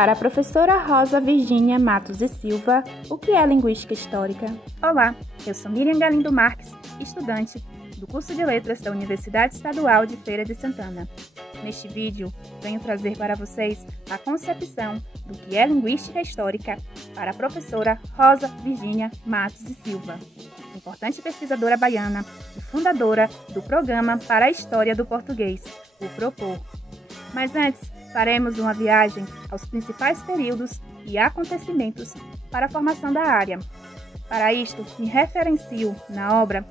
Para a professora Rosa Virgínia Matos e Silva, o que é linguística histórica? Olá, eu sou Miriam Galindo Marques, estudante do curso de Letras da Universidade Estadual de Feira de Santana. Neste vídeo, venho trazer para vocês a concepção do que é linguística histórica para a professora Rosa Virgínia Matos e Silva, importante pesquisadora baiana e fundadora do Programa para a História do Português, o PROPOR. Mas antes, faremos uma viagem aos principais períodos e acontecimentos para a formação da área. Para isto, me referencio na obra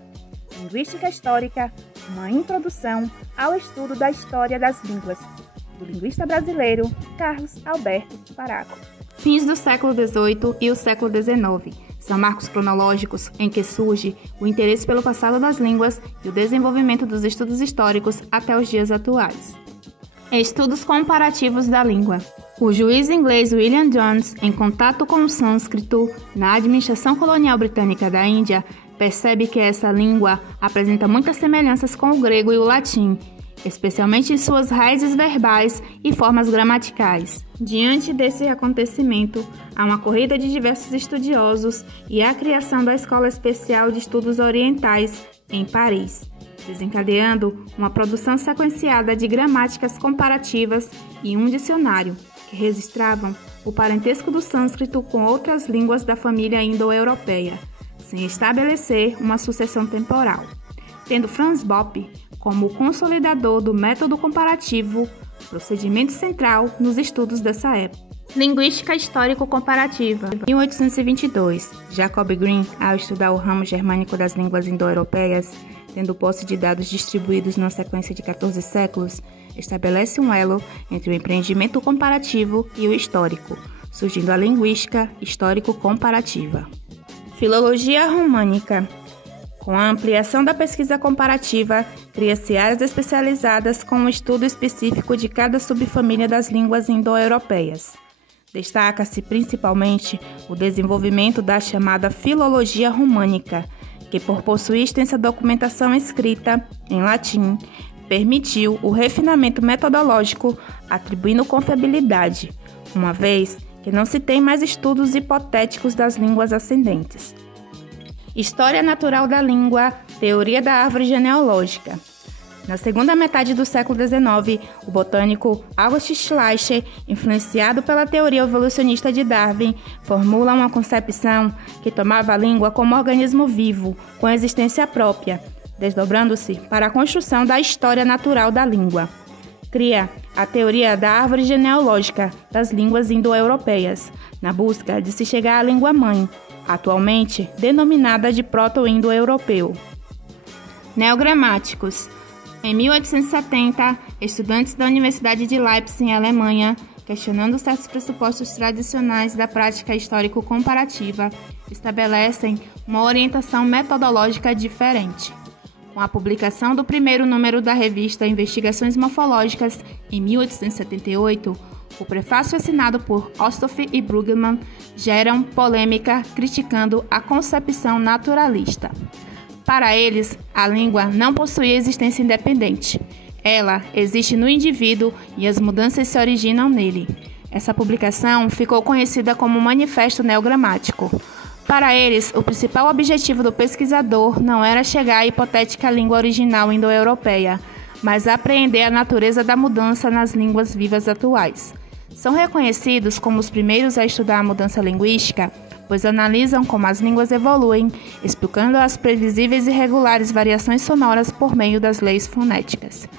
Linguística Histórica, uma introdução ao estudo da história das línguas, do linguista brasileiro Carlos Alberto Faraco. Fins do século XVIII e o século XIX são marcos cronológicos em que surge o interesse pelo passado das línguas e o desenvolvimento dos estudos históricos até os dias atuais. Estudos comparativos da língua. O juiz inglês William Jones, em contato com o sânscrito na administração colonial britânica da Índia, percebe que essa língua apresenta muitas semelhanças com o grego e o latim, especialmente em suas raízes verbais e formas gramaticais. Diante desse acontecimento, há uma corrida de diversos estudiosos e a criação da Escola Especial de Estudos Orientais, em Paris, desencadeando uma produção sequenciada de gramáticas comparativas e um dicionário, que registravam o parentesco do sânscrito com outras línguas da família indo-europeia, sem estabelecer uma sucessão temporal, tendo Franz Bopp como o consolidador do método comparativo, procedimento central nos estudos dessa época. Linguística histórico-comparativa. Em 1822, Jacob Grimm, ao estudar o ramo germânico das línguas indo-europeias, tendo posse de dados distribuídos numa sequência de 14 séculos, estabelece um elo entre o empreendimento comparativo e o histórico, surgindo a linguística histórico-comparativa. Filologia românica. Com a ampliação da pesquisa comparativa, cria-se áreas especializadas com um estudo específico de cada subfamília das línguas indo-europeias. Destaca-se principalmente o desenvolvimento da chamada filologia românica, que, por possuir extensa documentação escrita em latim, permitiu o refinamento metodológico, atribuindo confiabilidade, uma vez que não se tem mais estudos hipotéticos das línguas ascendentes. História natural da língua, teoria da árvore genealógica. Na segunda metade do século XIX, o botânico August Schleicher, influenciado pela teoria evolucionista de Darwin, formula uma concepção que tomava a língua como organismo vivo, com existência própria, desdobrando-se para a construção da história natural da língua. Cria a teoria da árvore genealógica das línguas indo-europeias, na busca de se chegar à língua-mãe, atualmente denominada de proto-indo-europeu. Neogramáticos. Em 1870, estudantes da Universidade de Leipzig, em Alemanha, questionando certos pressupostos tradicionais da prática histórico-comparativa, estabelecem uma orientação metodológica diferente. Com a publicação do primeiro número da revista Investigações Morfológicas, em 1878, o prefácio assinado por Osthoff e Brueggemann geram polêmica criticando a concepção naturalista. Para eles, a língua não possui existência independente. Ela existe no indivíduo e as mudanças se originam nele. Essa publicação ficou conhecida como Manifesto Neogramático. Para eles, o principal objetivo do pesquisador não era chegar à hipotética língua original indo-europeia, mas apreender a natureza da mudança nas línguas vivas atuais. São reconhecidos como os primeiros a estudar a mudança linguística, pois analisam como as línguas evoluem, explicando as previsíveis e regulares variações sonoras por meio das leis fonéticas.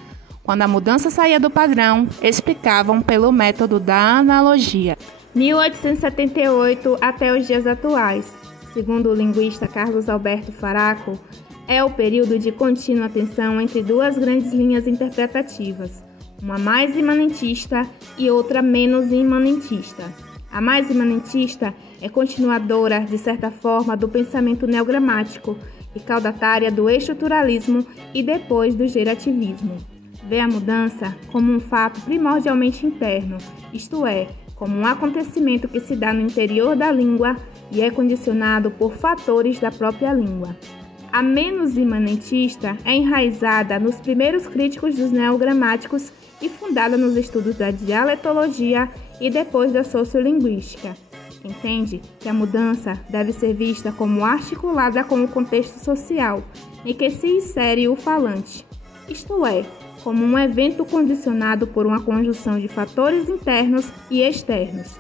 Quando a mudança saía do padrão, explicavam pelo método da analogia. 1878 até os dias atuais, segundo o linguista Carlos Alberto Faraco, é o período de contínua tensão entre duas grandes linhas interpretativas, uma mais imanentista e outra menos imanentista. A mais imanentista é continuadora, de certa forma, do pensamento neogramático e caudatária do estruturalismo e depois do gerativismo. Vê a mudança como um fato primordialmente interno, isto é, como um acontecimento que se dá no interior da língua e é condicionado por fatores da própria língua. A menos imanentista é enraizada nos primeiros críticos dos neogramáticos e fundada nos estudos da dialetologia e depois da sociolinguística. Entende que a mudança deve ser vista como articulada com o contexto social em que se insere o falante, isto é, como um evento condicionado por uma conjunção de fatores internos e externos.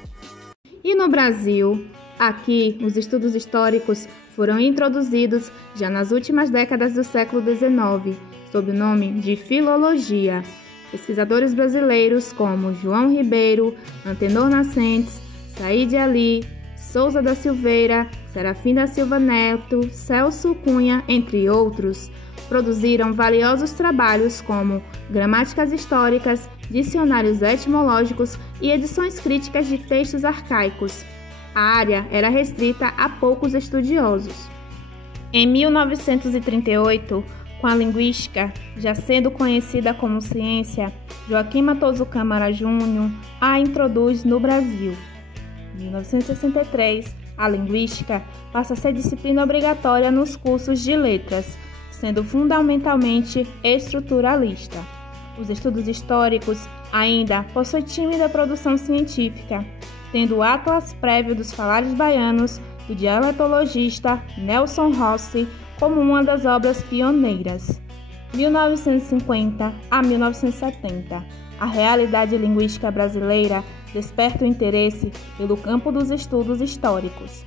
E no Brasil, aqui, os estudos históricos foram introduzidos já nas últimas décadas do século XIX, sob o nome de filologia. Pesquisadores brasileiros como João Ribeiro, Antenor Nascentes, Said Ali, Souza da Silveira, Serafim da Silva Neto, Celso Cunha, entre outros, produziram valiosos trabalhos como gramáticas históricas, dicionários etimológicos e edições críticas de textos arcaicos. A área era restrita a poucos estudiosos. Em 1938, com a linguística já sendo conhecida como ciência, Joaquim Matoso Câmara Júnior a introduz no Brasil. Em 1963, a linguística passa a ser disciplina obrigatória nos cursos de letras, sendo fundamentalmente estruturalista. Os estudos históricos ainda possuem tímida produção científica, tendo o Atlas Prévio dos Falares Baianos, do dialetologista Nelson Rossi, como uma das obras pioneiras. 1950 a 1970, a realidade linguística brasileira desperta o interesse pelo campo dos estudos históricos.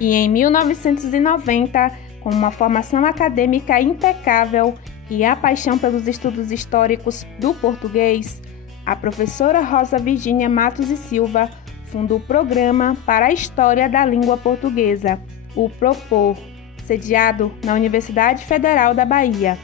E em 1990, com uma formação acadêmica impecável e a paixão pelos estudos históricos do português, a professora Rosa Virgínia Matos e Silva funda o Programa para a História da Língua Portuguesa, o PROPOR, sediado na Universidade Federal da Bahia.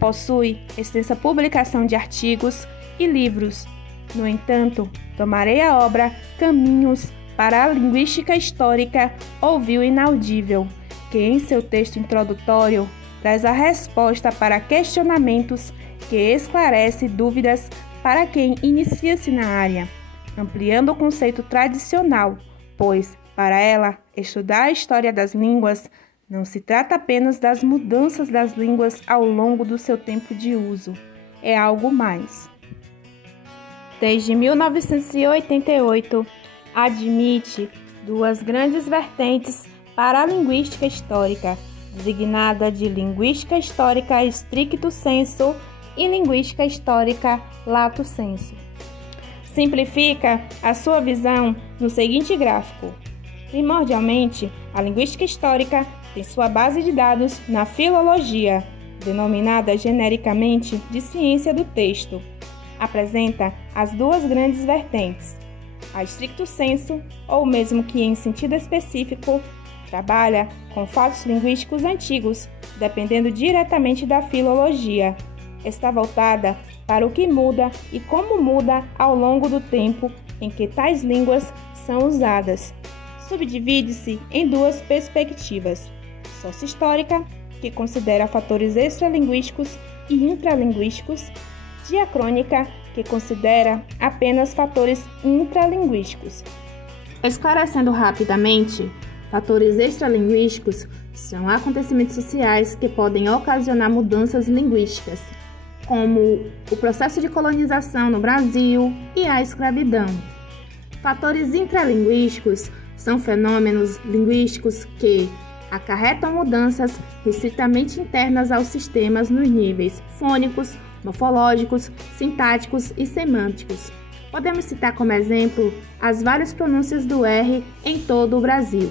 Possui extensa publicação de artigos e livros. No entanto, tomarei a obra Caminhos para a Linguística Histórica Ouviu o Inaudível, que em seu texto introdutório traz a resposta para questionamentos que esclarece dúvidas para quem inicia-se na área, ampliando o conceito tradicional, pois, para ela, estudar a história das línguas não se trata apenas das mudanças das línguas ao longo do seu tempo de uso, é algo mais. Desde 1988, admite duas grandes vertentes para a linguística histórica, designada de linguística histórica stricto sensu e linguística histórica lato sensu. Simplifica a sua visão no seguinte gráfico. Primordialmente, a linguística histórica tem sua base de dados na filologia, denominada genericamente de ciência do texto. Apresenta as duas grandes vertentes. A stricto sensu, ou mesmo que em sentido específico, trabalha com fatos linguísticos antigos, dependendo diretamente da filologia. Está voltada para o que muda e como muda ao longo do tempo em que tais línguas são usadas. Subdivide-se em duas perspectivas: sócio-histórica, que considera fatores extralinguísticos e intralinguísticos, diacrônica, que considera apenas fatores intralinguísticos. Esclarecendo rapidamente, fatores extralinguísticos são acontecimentos sociais que podem ocasionar mudanças linguísticas, como o processo de colonização no Brasil e a escravidão. Fatores intralinguísticos são fenômenos linguísticos que acarretam mudanças restritamente internas aos sistemas nos níveis fônicos, morfológicos, sintáticos e semânticos. Podemos citar como exemplo as várias pronúncias do R em todo o Brasil.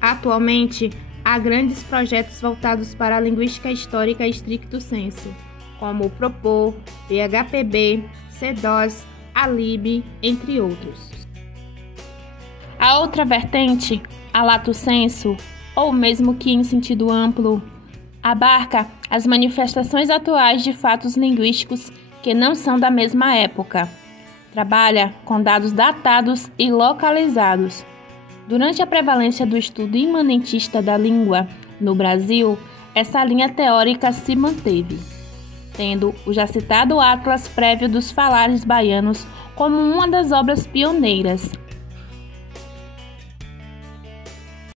Atualmente, há grandes projetos voltados para a linguística histórica stricto sensu, como o PROPOR, PHPB, CEDOS, ALIB, entre outros. A outra vertente, a lato sensu, ou mesmo que em sentido amplo, abarca as manifestações atuais de fatos linguísticos que não são da mesma época. Trabalha com dados datados e localizados. Durante a prevalência do estudo imanentista da língua no Brasil, essa linha teórica se manteve, tendo o já citado Atlas Prévio dos Falares Baianos como uma das obras pioneiras.